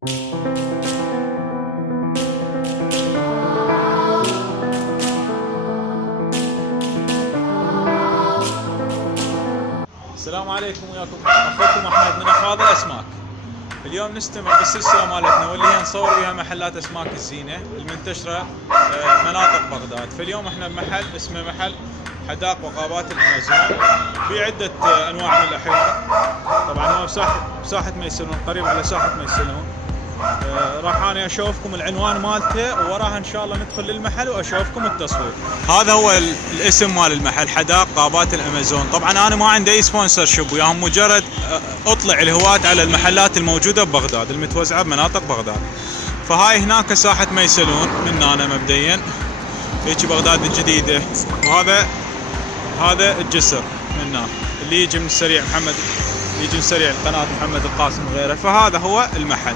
السلام عليكم، وياكم اخوكم احمد من احواض الاسماك. اليوم نستمر بالسلسله مالتنا واللي هي نصور بها محلات اسماك الزينه المنتشره مناطق بغداد. فاليوم احنا بمحل اسمه محل حدائق وغابات الامازون، في عده انواع من الاحياء. طبعا هو بساحه ميسلون، قريب على ساحه ميسلون. راح انا اشوفكم العنوان مالته، ووراها ان شاء الله ندخل للمحل واشوفكم التصوير. هذا هو الاسم مال المحل، حدائق غابات الامازون. طبعا انا ما عندي اي سبونسر شيب وياهم، مجرد اطلع الهواة على المحلات الموجوده ببغداد المتوزعه بمناطق بغداد. فهاي هناك ساحه ميسلون من هنا مبدئيا، هيك بغداد الجديده. وهذا الجسر من هنا اللي يجي من السريع محمد، يجي من سريع القناه محمد القاسم وغيره. فهذا هو المحل،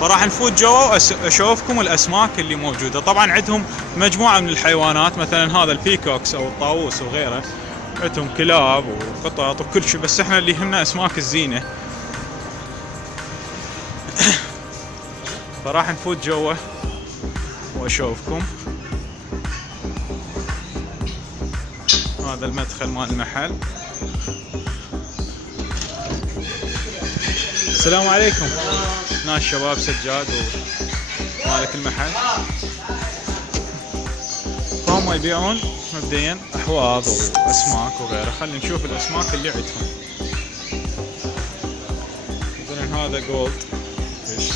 فراح نفوت جوا واشوفكم الاسماك اللي موجوده. طبعا عندهم مجموعه من الحيوانات، مثلا هذا البيكوكس او الطاووس وغيره، عندهم كلاب وقطط وكل شيء، بس احنا اللي يهمنا اسماك الزينه. فراح نفوت جوا واشوفكم. هذا المدخل مال المحل. السلام عليكم، ناس شباب سجاد ومالك المحل. فهم يبيعون مبدئيا احواض واسماك وغيره. خلينا نشوف الاسماك اللي عندهم. مثلا هذا جولد فيش،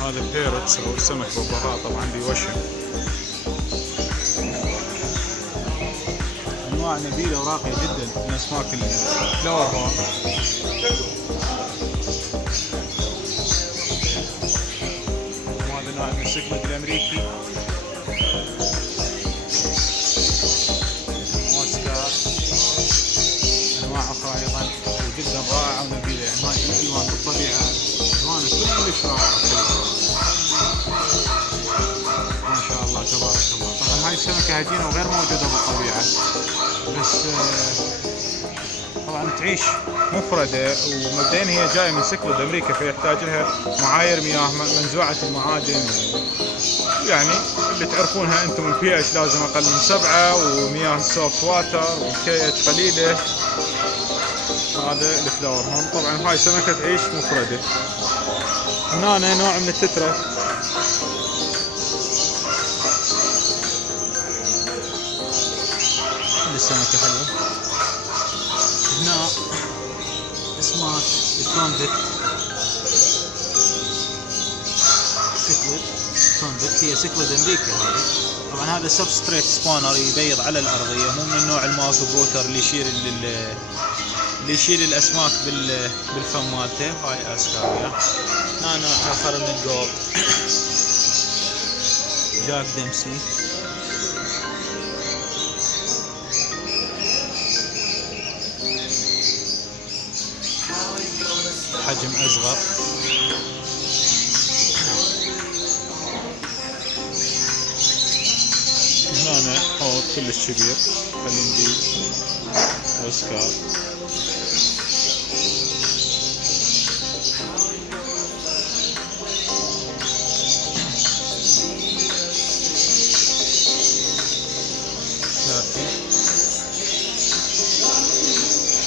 هذا بيرتس او سمك ببغاء طبعا بوشم. انواع نبيله وراقيه جدا من اسماك الفلاور هون. هذا نوع من السكمد الامريكي، موسكار، انواع اخرى ايضا جدا رائعه ونبيله. يعني هاي الالوان بالطبيعه الوان كلش رائعه ما شاء الله تبارك الله. طبعا هاي السمكه هجينه وغير موجوده بالطبيعه، بس طبعا تعيش مفردة، ومبدئيا هي جاية من سكلود امريكا، فيحتاج لها معايير مياه منزوعة المعادن، يعني اللي تعرفونها انتم البي اتش لازم اقل من 7، ومياه السوفت واتر والكي اتش قليلة. هذا الفلاور هون. طبعا هاي سمكة تعيش مفردة. هنا نوع من التترة، السمكة حلوة. هنا اسماك الكونفكت، سيكلود كونفكت، هي سيكلود امريكا هذه. طبعا هذا سبستريت سبونر، يبيض على الارضيه، مو من نوع الماوث بروتر اللي يشيل الاسماك بالفم مالته. هاي اسكاريا. هنا نوع اخر من الجولد، جاك ديمسي. حجم اصغر. هنا حوض كلش كبير، خلينا اوسكار.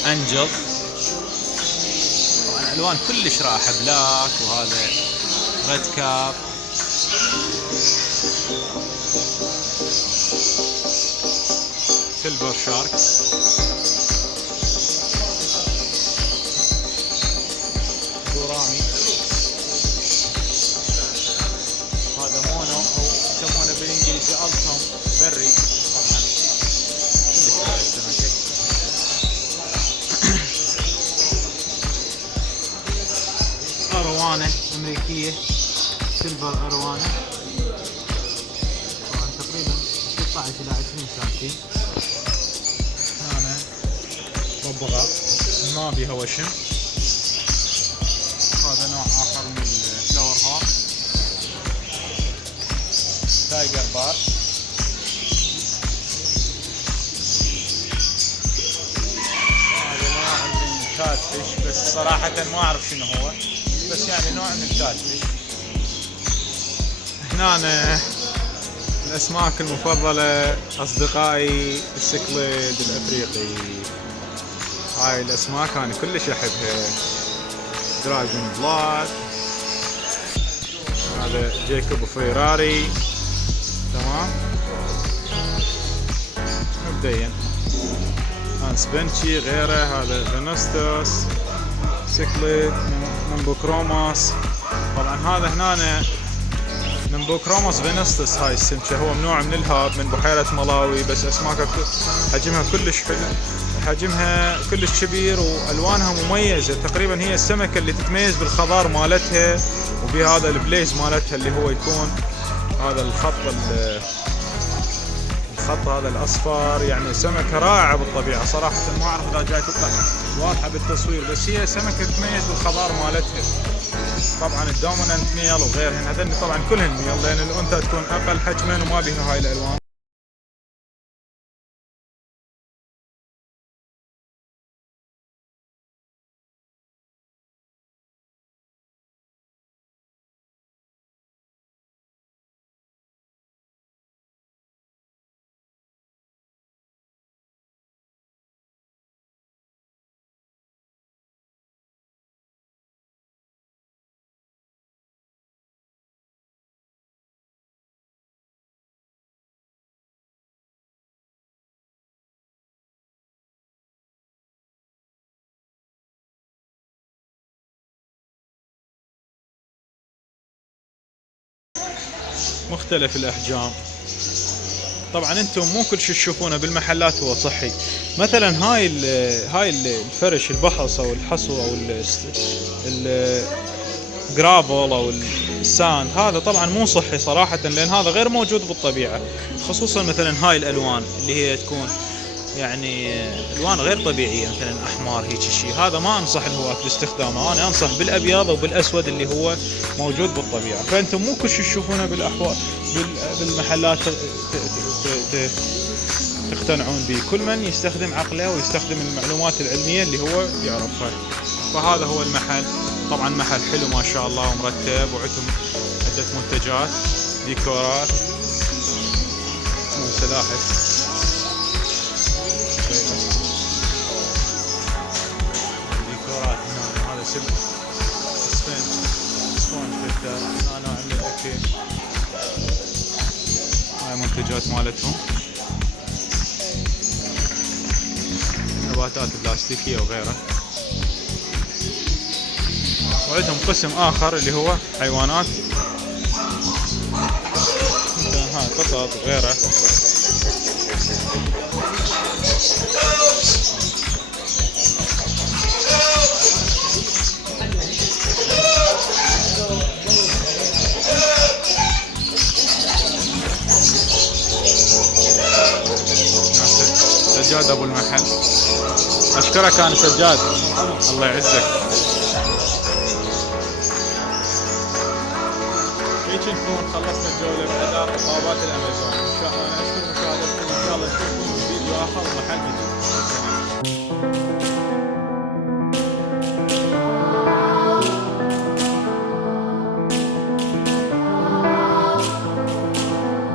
انجل. الوان كلش راحه، بلاك، وهذا ريد كاب. سيلفر شاركس. غورامي. هذا مونو، او يسمونه بالانجليزي التوم بري. طبعا كلش حلوه السمكه. اروانه امريكيه، سيلفر اروانه. طبعا تقريبا 16 الى 20 سنتي. هنا ببغاء ما بيها وشم. هذا نوع اخر من الفلاور هورن، تايجر بار. هذا نوع من كاتفش، بس صراحة ما اعرف شنو هو، بس يعني نوع من الكاتفش. هنا أنا الاسماك المفضلة اصدقائي السكليد الافريقي. هاي الاسماك انا كلش احبها. دراجون بلاد، هذا جيكوب فيراري، تمام. مبدئيا هانس بنشي، غيره هذا فينوستوس، سيكليد، نمبوكروموس. طبعا هذا هنا نمبوكروموس فينوستوس، هاي السمكة هو نوع من الهاب من بحيرة ملاوي، بس اسماكها حجمها كلش حلو، حجمها كلش كبير والوانها مميزة. تقريبا هي السمكة اللي تتميز بالخضار مالتها وبهذا البليز مالتها اللي هو يكون هذا الخط هذا الاصفر. يعني سمكة رائعة بالطبيعة صراحة، ما اعرف اذا جاي تطلع واضحة بالتصوير، بس هي سمكة تتميز بالخضار مالتها. طبعا الدومينانت ميل وغيرهن هذن طبعا كلهن ميل، لان الانثى تكون اقل حجما وما بيها هاي الالوان. مختلف الاحجام. طبعا انتم مو كل شيء تشوفونه بالمحلات هو صحي. مثلا هاي الفرش البحص او الحصو او الجرافل او الساند، هذا طبعا مو صحي صراحة، لان هذا غير موجود بالطبيعة. خصوصا مثلا هاي الالوان اللي هي تكون يعني الوان غير طبيعية، مثلا احمر هيك شيء، هذا ما انصح الهواة باستخدامه. انا انصح بالابيض وبالاسود اللي هو موجود بالطبيعة. فانتم مو كل شيء تشوفونه بالمحلات تقتنعون به. كل من يستخدم عقله ويستخدم المعلومات العلمية اللي هو يعرفها. فهذا هو المحل. طبعا محل حلو ما شاء الله ومرتب، وعندهم عدة منتجات، ديكورات، سلاحف، ديكورات. هذا سبونج فلتر، هنا نوع من الاكل. هاي منتجات مالتهم، نباتات بلاستيكية وغيرها. وعندهم قسم اخر اللي هو حيوانات، مثلا هاي قطط وغيره. سجاد ابو المحل، اشكرك انا سجاد، الله يعزك. هيك نكون خلصنا الجوله باداء غابات الامازون. ان شاء الله انا اشكر مشاهدتكم، ان شاء الله نشوفكم بفيديو اخر ومحل جديد.